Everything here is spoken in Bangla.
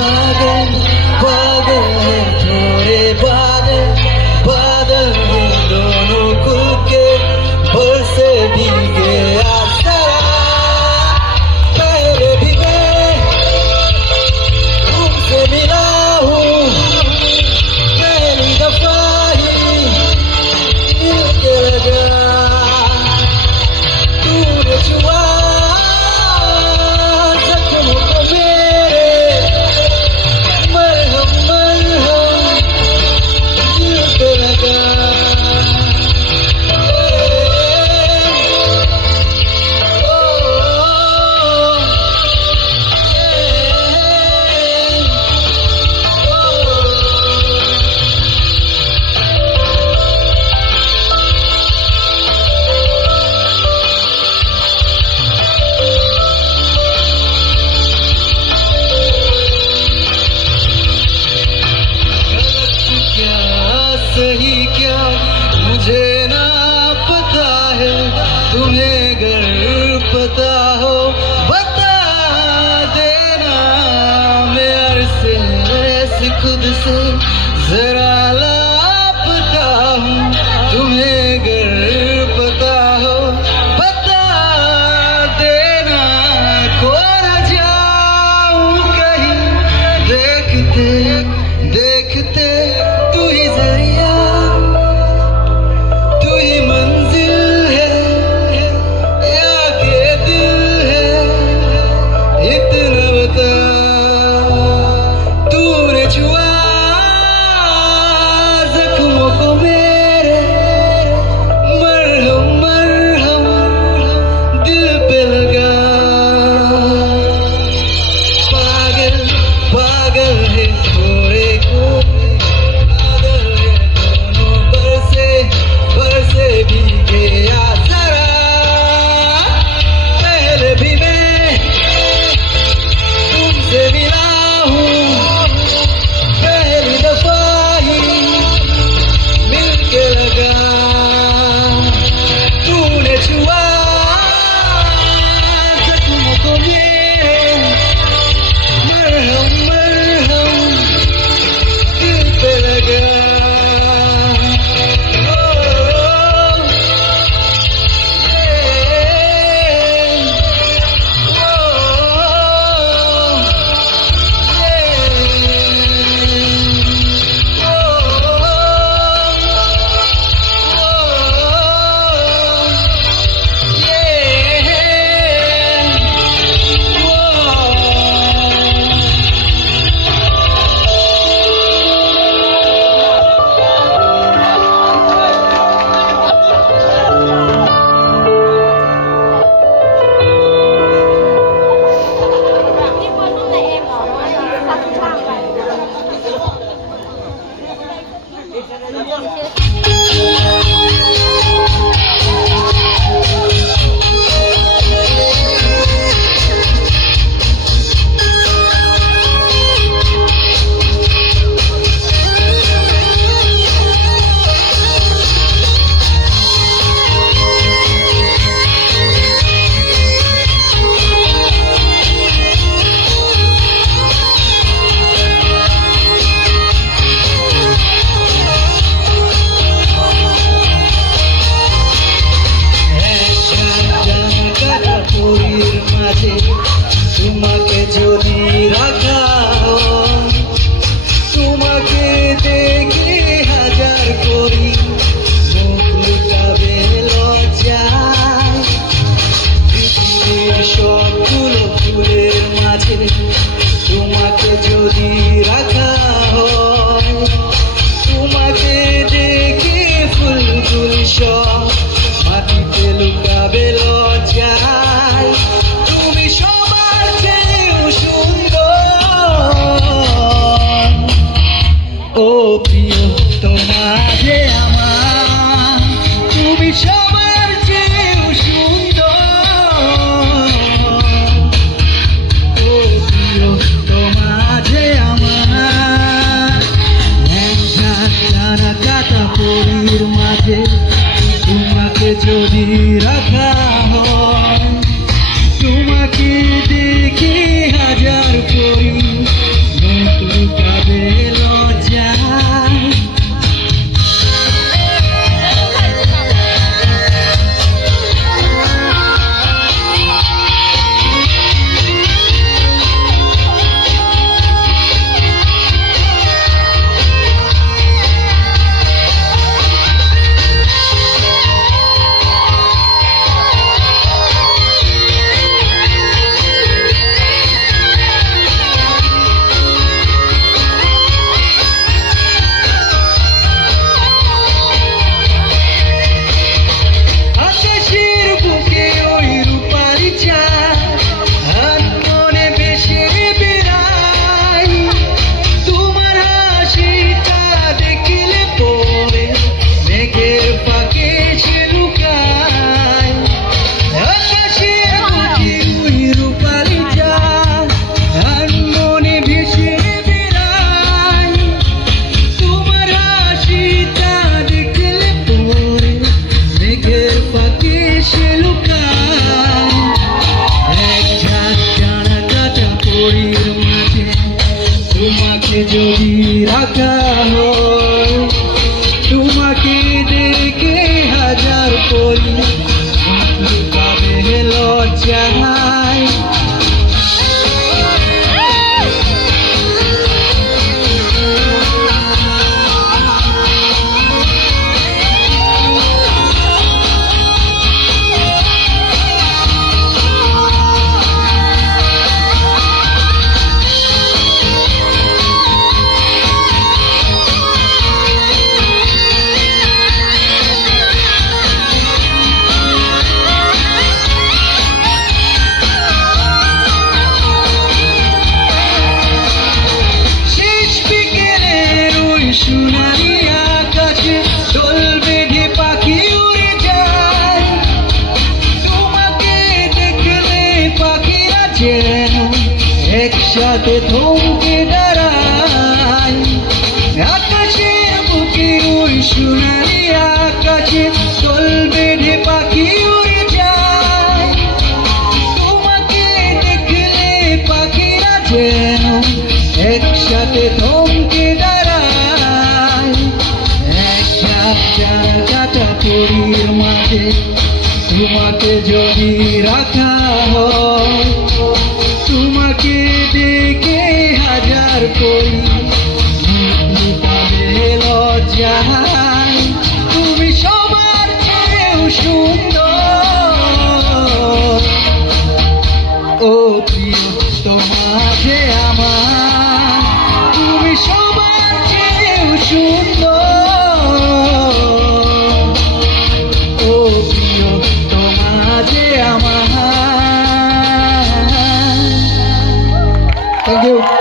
पागल पागल है थोड़े बादल बादल है दोनों खुल के बरसे भीगे पहले भी मैं तुमसे मिला हूँ पहली दफा ही दिल के लगा तूने छुआ सही क्या मुझे ना पता है तुम्हें अगर पता हो बता देना मैं ऐसे खुद से जरा लापता हूँ तुम्हें अगर पता हो बता देना खो न जाऊँ कहीं देखते देखते तू ही जरिया तू ही मंजिल है या के दिल है इतना बता तूने छुआ जख्मों को मेरे मरहम मरहम दिल पे लगा पागल पागल है थोड़े को पहले भी मैं तुमसे मिला हूँ पहली दफा ही मिल के लगा तूने छुआ जख्मों को मेरे मरहम मरहम दिल पे लगा তোমাকে যদি রাখা তোমাকে দেখে হাজার করি মুখ লুকাবে লজ্জায় পৃথিবীর সবগুলো ফুলের মাঝে তোমাকে যদি রাখা হয় তোমাকে দেখে ফুলগুলো সব মাটিতে লুকাবে লজ্জায় তুমি সবার চেয়েও সুন্দর ও প্রিয় তোমারে আমার তুমি সবার চেয়েও সুন্দর ও প্রিয় যদি রাখা হয়, তোমাকে দেখে হাজার করি লুকাবে লজ্জায়। সোনালি আকাশে দোল বেঁধে পাখি উড়ে যায়, তোমাকে দেখলে পাখিরা যেন একসাথে থমকে দাঁড়ায়। আকাশের বুকে ওই সোনালি আকাশে দোল বেঁধে পাখি উড়ে যায়, তোমাকে দেখলে পাখিরা যেন একসাথে থমকে দাঁড়ায়। পরীর মাঝে তোমাকে যদি রাখা হয়, তোমাকে দেখে হাজার করি লুকাবে লজ্জায়। তুমি সবার চেয়েও সুন্দর, ও প্রিয় তোমাকে আমার, তুমি সবার চেয়েও সুন্দর। Thank you.